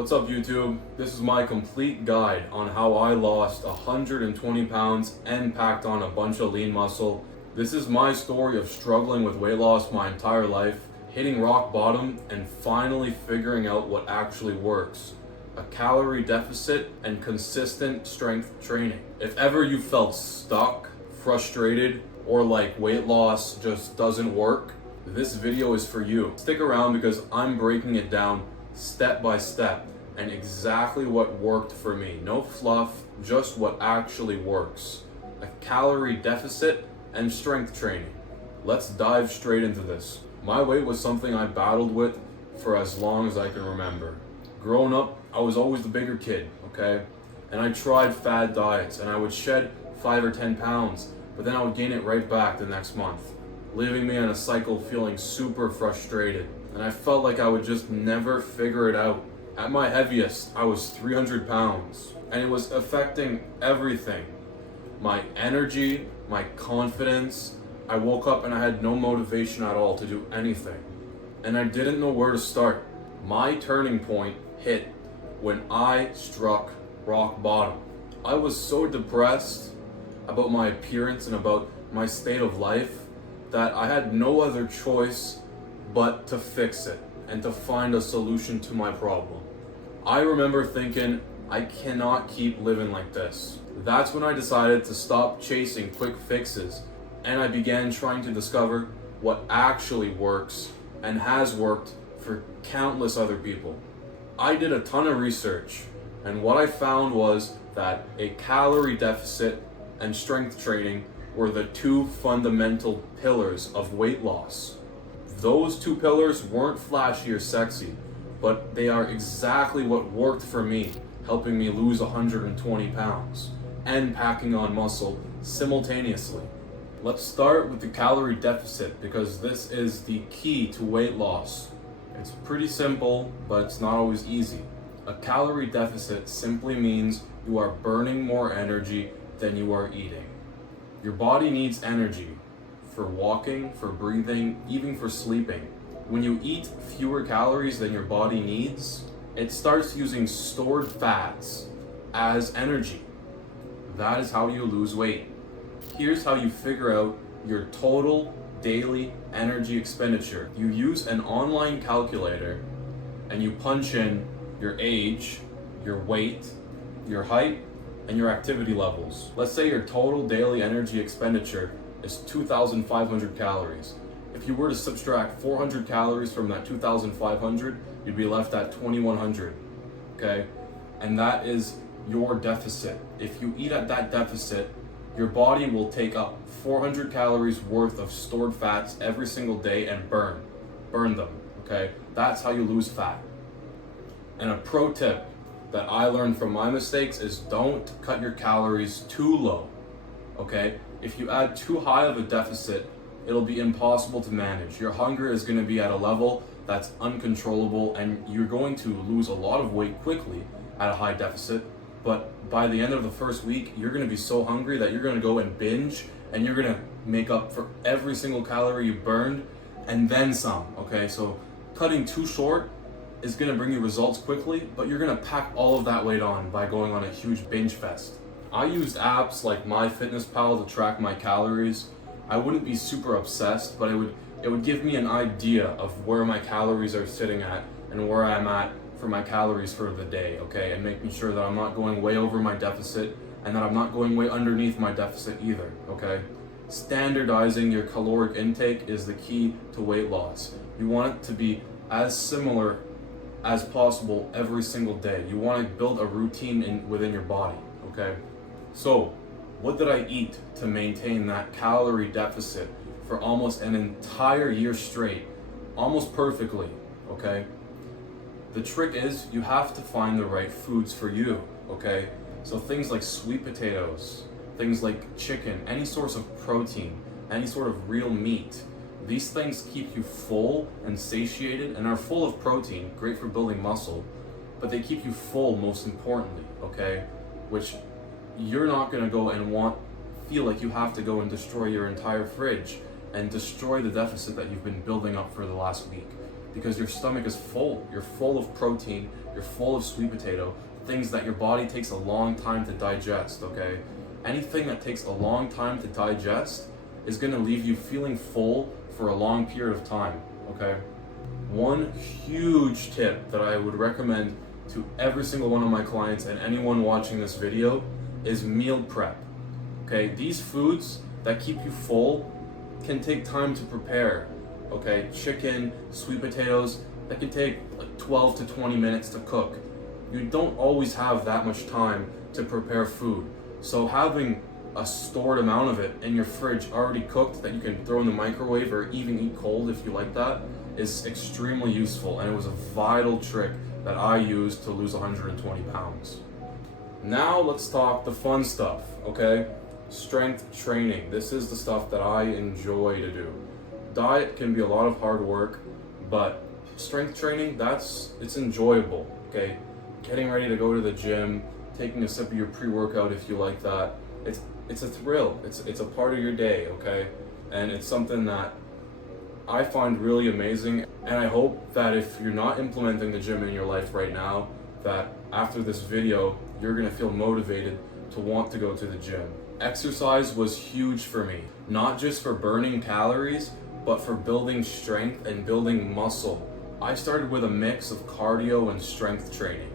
What's up YouTube? This is my complete guide on how I lost 120 pounds and packed on a bunch of lean muscle. This is my story of struggling with weight loss my entire life, hitting rock bottom, and finally figuring out what actually works. A calorie deficit and consistent strength training. If ever you felt stuck, frustrated, or like weight loss just doesn't work, this video is for you. Stick around because I'm breaking it down step by step and exactly what worked for me. No fluff, just what actually works. A calorie deficit and strength training. Let's dive straight into this. My weight was something I battled with for as long as I can remember. Growing up, I was always the bigger kid, okay? And I tried fad diets and I would shed 5 or 10 pounds, but then I would gain it right back the next month, leaving me on a cycle feeling super frustrated. And I felt like I would just never figure it out. At my heaviest, I was 300 pounds, and it was affecting everything. My energy, my confidence. I woke up and I had no motivation at all to do anything. And I didn't know where to start. My turning point hit when I struck rock bottom. I was so depressed about my appearance and about my state of life that I had no other choice but to fix it and to find a solution to my problem. I remember thinking, I cannot keep living like this. That's when I decided to stop chasing quick fixes and I began trying to discover what actually works and has worked for countless other people. I did a ton of research, and what I found was that a calorie deficit and strength training were the two fundamental pillars of weight loss. Those two pillars weren't flashy or sexy, but they are exactly what worked for me, helping me lose 120 pounds and packing on muscle simultaneously. Let's start with the calorie deficit because this is the key to weight loss. It's pretty simple, but it's not always easy. A calorie deficit simply means you are burning more energy than you are eating. Your body needs energy for walking, for breathing, even for sleeping. When you eat fewer calories than your body needs, it starts using stored fats as energy. That is how you lose weight. Here's how you figure out your total daily energy expenditure. You use an online calculator and you punch in your age, your weight, your height, and your activity levels. Let's say your total daily energy expenditure is 2,500 calories. If you were to subtract 400 calories from that 2,500, you'd be left at 2,100, okay? And that is your deficit. If you eat at that deficit, your body will take up 400 calories worth of stored fats every single day and burn them, okay? That's how you lose fat. And a pro tip that I learned from my mistakes is don't cut your calories too low, okay? If you add too high of a deficit, it'll be impossible to manage. Your hunger is gonna be at a level that's uncontrollable and you're going to lose a lot of weight quickly at a high deficit. But by the end of the first week, you're gonna be so hungry that you're gonna go and binge and you're gonna make up for every single calorie you burned and then some, okay? So cutting too short is gonna bring you results quickly, but you're gonna pack all of that weight on by going on a huge binge fest. I used apps like MyFitnessPal to track my calories. I wouldn't be super obsessed, but it would give me an idea of where my calories are sitting at and where I'm at for my calories for the day, okay? And making sure that I'm not going way over my deficit and that I'm not going way underneath my deficit either, okay? Standardizing your caloric intake is the key to weight loss. You want it to be as similar as possible every single day. You want to build a routine within your body, okay? So, what did I eat to maintain that calorie deficit for almost an entire year straight, almost perfectly, okay? The trick is you have to find the right foods for you, okay? So things like sweet potatoes, things like chicken, any source of protein, any sort of real meat. These things keep you full and satiated and are full of protein, great for building muscle, but they keep you full most importantly, okay? Which you're not gonna go and feel like you have to go and destroy your entire fridge and destroy the deficit that you've been building up for the last week. because your stomach is full. You're full of protein, you're full of sweet potato, things that your body takes a long time to digest, okay? Anything that takes a long time to digest is gonna leave you feeling full for a long period of time, okay? One huge tip that I would recommend to every single one of my clients and anyone watching this video is meal prep, okay? These foods that keep you full can take time to prepare, okay? Chicken, sweet potatoes, that can take like 12 to 20 minutes to cook. You don't always have that much time to prepare food. So having a stored amount of it in your fridge already cooked that you can throw in the microwave or even eat cold if you like that is extremely useful, and it was a vital trick that I used to lose 120 pounds. Now let's talk the fun stuff, okay? Strength training. This is the stuff that I enjoy to do. Diet can be a lot of hard work, but strength training, it's enjoyable, okay? Getting ready to go to the gym, taking a sip of your pre-workout if you like that. It's a thrill. It's a part of your day, okay? And it's something that I find really amazing. And I hope that if you're not implementing the gym in your life right now, that after this video, you're gonna feel motivated to want to go to the gym. Exercise was huge for me, not just for burning calories, but for building strength and building muscle. I started with a mix of cardio and strength training.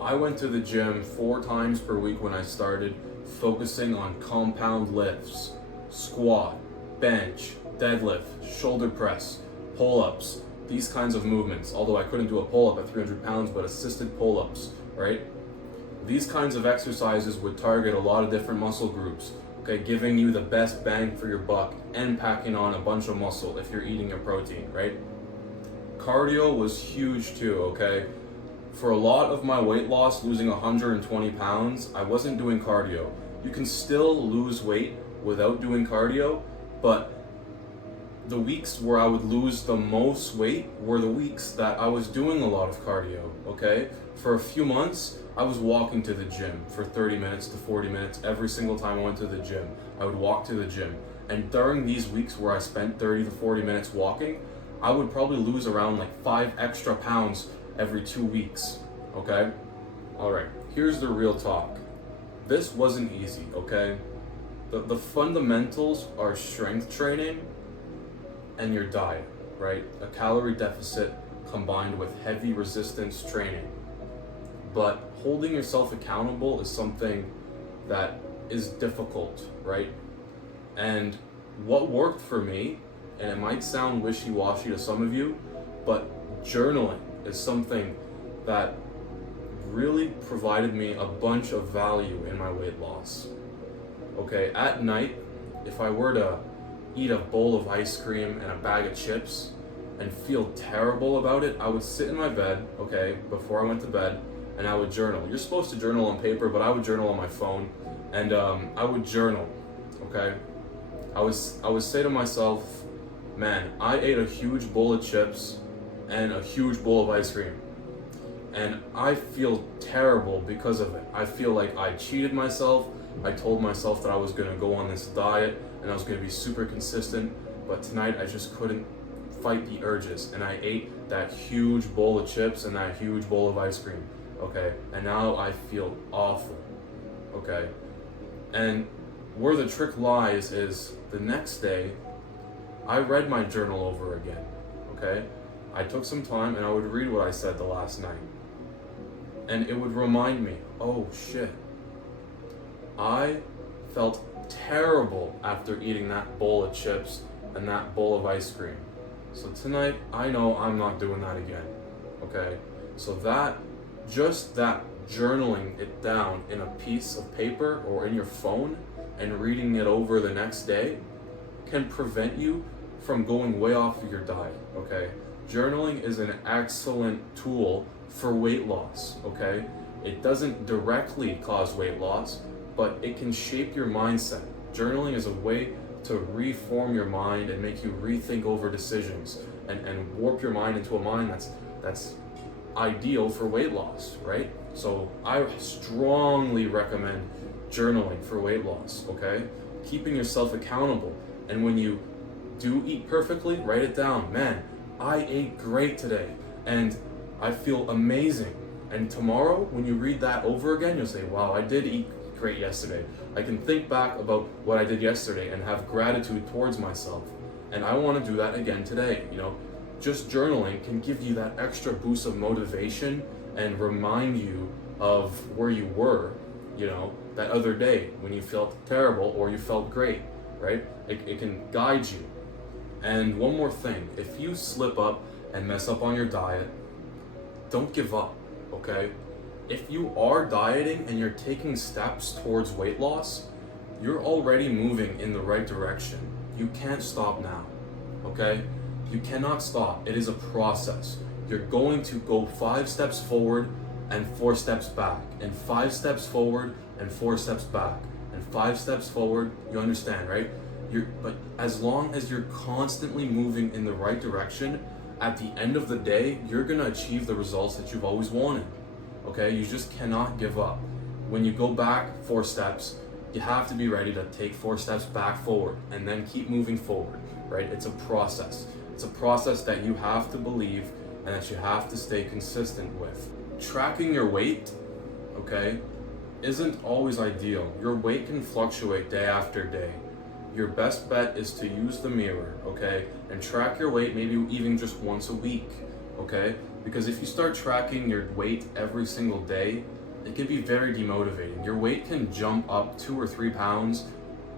I went to the gym 4 times per week when I started, focusing on compound lifts, squat, bench, deadlift, shoulder press, pull-ups, these kinds of movements. Although I couldn't do a pull-up at 300 pounds, but assisted pull-ups, right? These kinds of exercises would target a lot of different muscle groups, okay, giving you the best bang for your buck and packing on a bunch of muscle if you're eating your protein, right? Cardio was huge too, okay? For a lot of my weight loss, losing 120 pounds, I wasn't doing cardio. You can still lose weight without doing cardio, but the weeks where I would lose the most weight were the weeks that I was doing a lot of cardio, okay? For a few months, I was walking to the gym for 30 minutes to 40 minutes every single time I went to the gym. I would walk to the gym. And during these weeks where I spent 30 to 40 minutes walking, I would probably lose around like 5 extra pounds every 2 weeks, okay? All right, here's the real talk. This wasn't easy, okay? The fundamentals are strength training and your diet, right? A calorie deficit combined with heavy resistance training. But holding yourself accountable is something that is difficult, right? And what worked for me, and it might sound wishy-washy to some of you, but journaling is something that really provided me a bunch of value in my weight loss. Okay, at night, if I were to eat a bowl of ice cream and a bag of chips and feel terrible about it, I would sit in my bed, okay, before I went to bed, and I would journal. You're supposed to journal on paper, but I would journal on my phone, and I would journal, okay? I would say to myself, man, I ate a huge bowl of chips and a huge bowl of ice cream, and I feel terrible because of it. I feel like I cheated myself. I told myself that I was gonna go on this diet and I was gonna be super consistent, but tonight I just couldn't fight the urges, and I ate that huge bowl of chips and that huge bowl of ice cream, okay? And now I feel awful, okay? And where the trick lies is the next day, I read my journal over again, okay? I took some time and I would read what I said the last night. And it would remind me, oh shit, I felt terrible after eating that bowl of chips and that bowl of ice cream. So tonight, I know I'm not doing that again, okay? So just that journaling it down in a piece of paper or in your phone and reading it over the next day can prevent you from going way off of your diet, okay? Journaling is an excellent tool for weight loss, okay? It doesn't directly cause weight loss, but it can shape your mindset. Journaling is a way to reform your mind and make you rethink over decisions and warp your mind into a mind that's ideal for weight loss, right? So I strongly recommend journaling for weight loss, okay? Keeping yourself accountable. And when you do eat perfectly, write it down. Man, I ate great today and I feel amazing. And tomorrow, when you read that over again, you'll say, wow, I did eat great yesterday. I can think back about what I did yesterday and have gratitude towards myself. And I want to do that again today. Just journaling can give you that extra boost of motivation and remind you of where you were, that other day when you felt terrible or you felt great, right? It can guide you. And one more thing, if you slip up and mess up on your diet, don't give up, okay? If you are dieting and you're taking steps towards weight loss, you're already moving in the right direction. You can't stop now, okay? You cannot stop. It is a process. You're going to go 5 steps forward and 4 steps back, and 5 steps forward and 4 steps back, and 5 steps forward. You understand, right? But as long as you're constantly moving in the right direction, at the end of the day, you're gonna achieve the results that you've always wanted. Okay? You just cannot give up. When you go back 4 steps, you have to be ready to take 4 steps back forward and then keep moving forward, right? It's a process. It's a process that you have to believe and that you have to stay consistent with. Tracking your weight, okay, isn't always ideal. Your weight can fluctuate day after day. Your best bet is to use the mirror, okay, and track your weight maybe even just once a week, okay? Because if you start tracking your weight every single day, it can be very demotivating. Your weight can jump up 2 or 3 pounds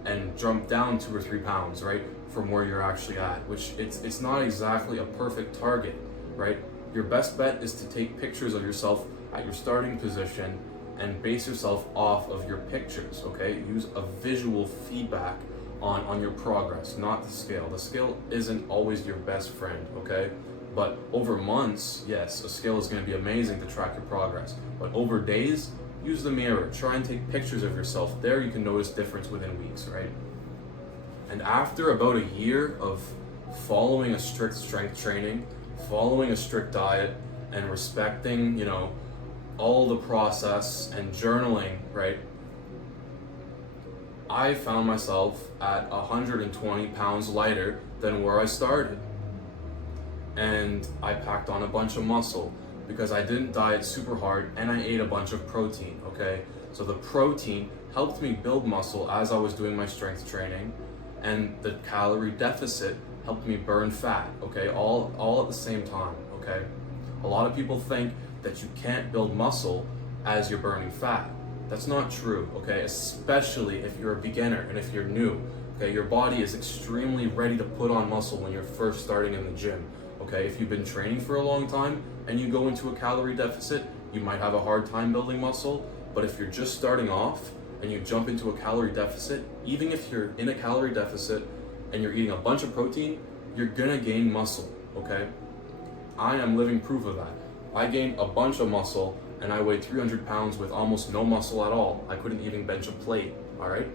and jump down 2 or 3 pounds, right, from where you're actually at, which it's not exactly a perfect target, right? Your best bet is to take pictures of yourself at your starting position and base yourself off of your pictures, okay? Use a visual feedback on your progress, not the scale. The scale isn't always your best friend, okay? But over months, yes, a scale is going to be amazing to track your progress. But over days, use the mirror. Try and take pictures of yourself. There you can notice difference within weeks, right? And after about a year of following a strict strength training, following a strict diet, and respecting, all the process and journaling, right? I found myself at 120 pounds lighter than where I started. And I packed on a bunch of muscle because I didn't diet super hard and I ate a bunch of protein, okay? So the protein helped me build muscle as I was doing my strength training, and the calorie deficit helped me burn fat, okay? All at the same time, okay? A lot of people think that you can't build muscle as you're burning fat. That's not true, okay? Especially if you're a beginner and if you're new, okay? Your body is extremely ready to put on muscle when you're first starting in the gym, okay? If you've been training for a long time and you go into a calorie deficit, you might have a hard time building muscle. But if you're just starting off and you jump into a calorie deficit, even if you're in a calorie deficit and you're eating a bunch of protein, you're gonna gain muscle, okay? I am living proof of that. I gained a bunch of muscle and I weighed 300 pounds with almost no muscle at all. I couldn't even bench a plate, all right?